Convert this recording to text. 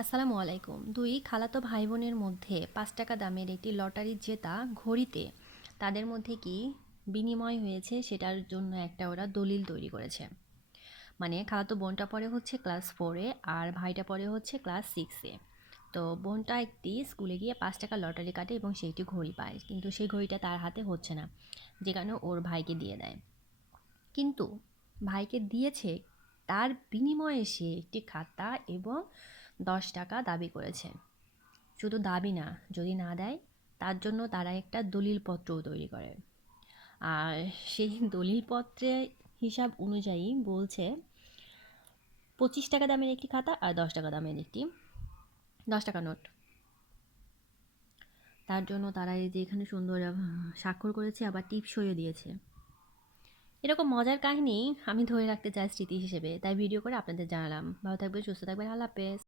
আসসালামু আলাইকুম। দুই খালাতো ভাই বোনের মধ্যে ৫ টাকা দামের একটি লটারি জেতা ঘড়িতে তাদের মধ্যে কি বিনিময় হয়েছে সেটার জন্য একটা ওরা দলিল তৈরি করেছে। মানে খালাতো বোনটা পড়ে হচ্ছে ক্লাস 4-এ আর ভাইটা পড়ে হচ্ছে ক্লাস 6-এ। তো বোনটা একটি স্কুলে গিয়ে ৫ টাকা লটারি কাটে এবং সেইটি ঘড়ি পায়, কিন্তু সেই ঘড়িটা তার হাতে হচ্ছে না, যে কারণে ওর ভাইকে দিয়ে দেয়। কিন্তু ভাইকে দিয়েছে, তার বিনিময়ে সে একটি খাতা এবং ১০ টাকা দাবি করেছে। শুধু দাবি না, যদি না দেয় তার জন্য তারা একটা দলিলপত্রও তৈরি করে। আর সেই দলিলপত্রে হিসাব অনুযায়ী বলছে ২৫ টাকা দামের একটি খাতা আর ১০ টাকা দামের একটি ১০ টাকা নোট। তার জন্য তারা এই যে এখানে সুন্দর স্বাক্ষর করেছে, আবার টিপসইও দিয়েছে। এরকম মজার কাহিনী আমি ধরে রাখতে চাই স্মৃতি হিসেবে, তাই ভিডিও করে আপনাদের জানালাম। ভালো থাকবেন, সুস্থ থাকবেন, আল্লাহ হাফেজ।